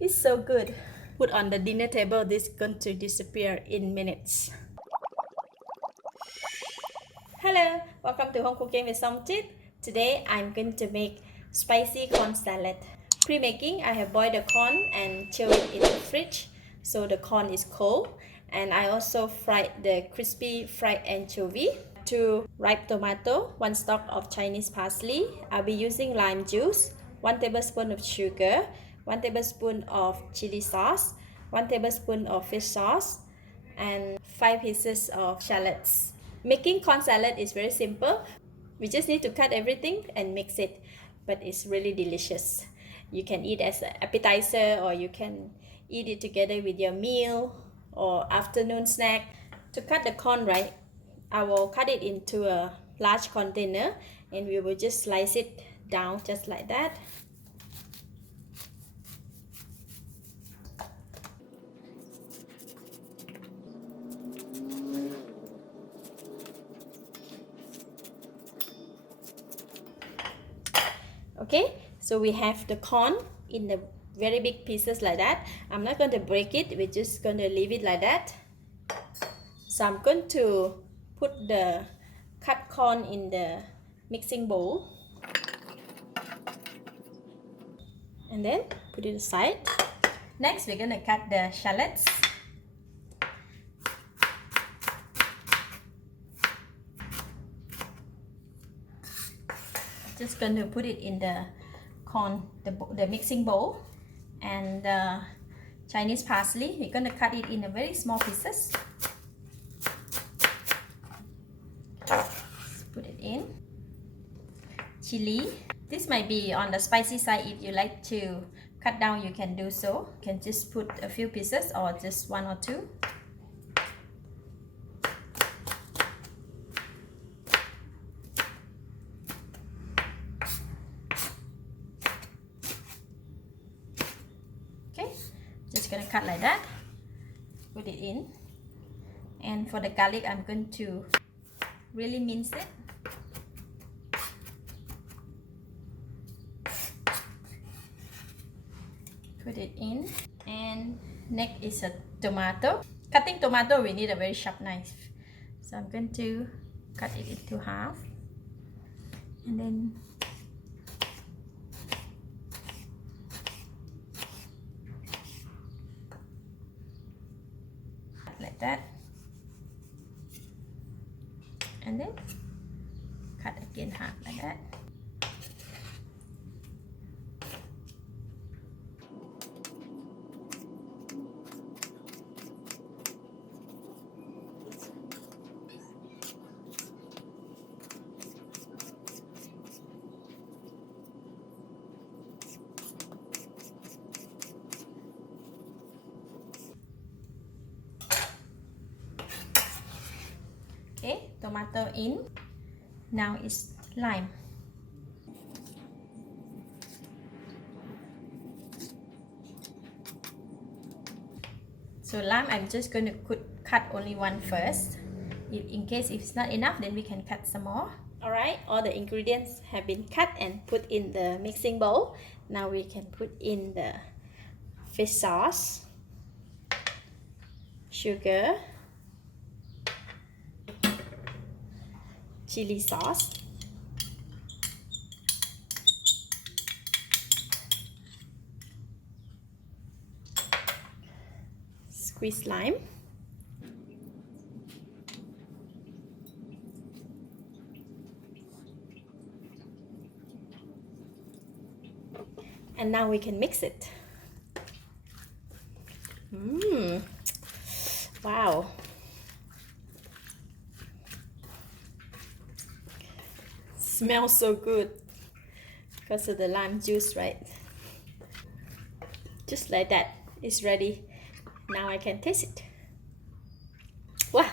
It's so good. Put on the dinner table, this is going to disappear in minutes. Hello, welcome to Home Cooking with Somjit. Today I'm going to make spicy corn salad. Pre-making, I have boiled the corn and chilled it in the fridge so the corn is cold. And I also fried the crispy fried anchovy. 2 ripe tomato, 1 stalk of Chinese parsley. I'll be using lime juice, 1 tablespoon of sugar, 1 tablespoon of chili sauce, 1 tablespoon of fish sauce, and 5 pieces of shallots. Making corn salad is very simple. We just need to cut everything and mix it, but it's really delicious. You can eat as an appetizer, or you can eat it together with your meal or afternoon snack. To cut the corn right, I will cut it into a large container and we will just slice it down just like that. Okay, so we have the corn in the very big pieces like that. I'm not going to break it, we're just going to leave it like that. So I'm going to put the cut corn in the mixing bowl and then put it aside. Next, we're going to cut the shallots. Just going to put it in the corn, the mixing bowl. And the Chinese parsley, we're going to cut it in a very small pieces. Let's put it in. Chili, this might be on the spicy side. If you like to cut down, you can do so. You can just put a few pieces or just 1 or 2. Okay, just gonna cut like that, put it in. And for the garlic, I'm going to really mince it. Put it in. And next is a tomato. Cutting tomato, we need a very sharp knife. So I'm going to cut it into half. And then like that. And then cut again half like that. Okay, tomato in. Now is lime. So lime, I'm just going to cut only one first. In case if it's not enough, then we can cut some more. Alright, all the ingredients have been cut and put in the mixing bowl. Now we can put in the fish sauce, sugar, chili sauce, squeezed lime, and now we can mix it. Wow. Smells so good because of the lime juice, right? Just like that, it's ready. Now I can taste it. Wow.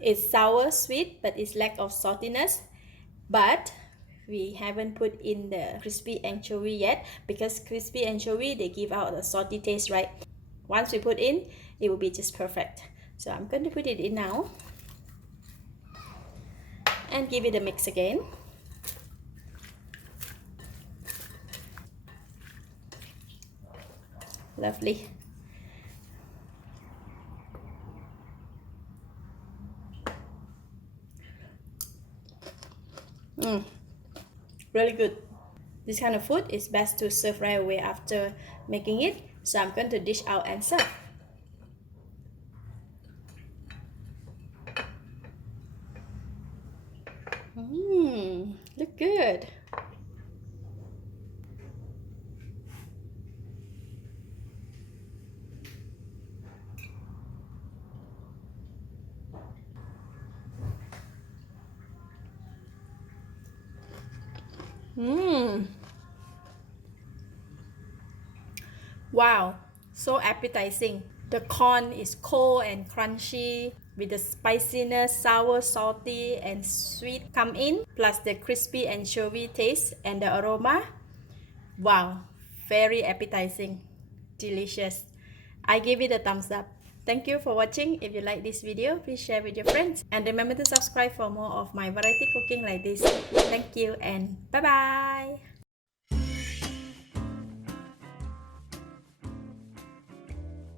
It's sour, sweet, but it's lack of saltiness. But we haven't put in the crispy anchovy yet, because crispy anchovy, they give out a salty taste, right? Once we put in, it will be just perfect. So I'm going to put it in now and give it a mix again. Lovely. Really good. This kind of food is best to serve right away after making it. So I'm going to dish out and serve. Look good. Wow, so appetizing. The corn is cold and crunchy with the spiciness, sour, salty, and sweet come in, plus the crispy anchovy taste and the aroma. Wow, very appetizing. Delicious. I give it a thumbs up. Thank you for watching. If you like this video, please share with your friends. And remember to subscribe for more of my variety cooking like this. Thank you and bye-bye.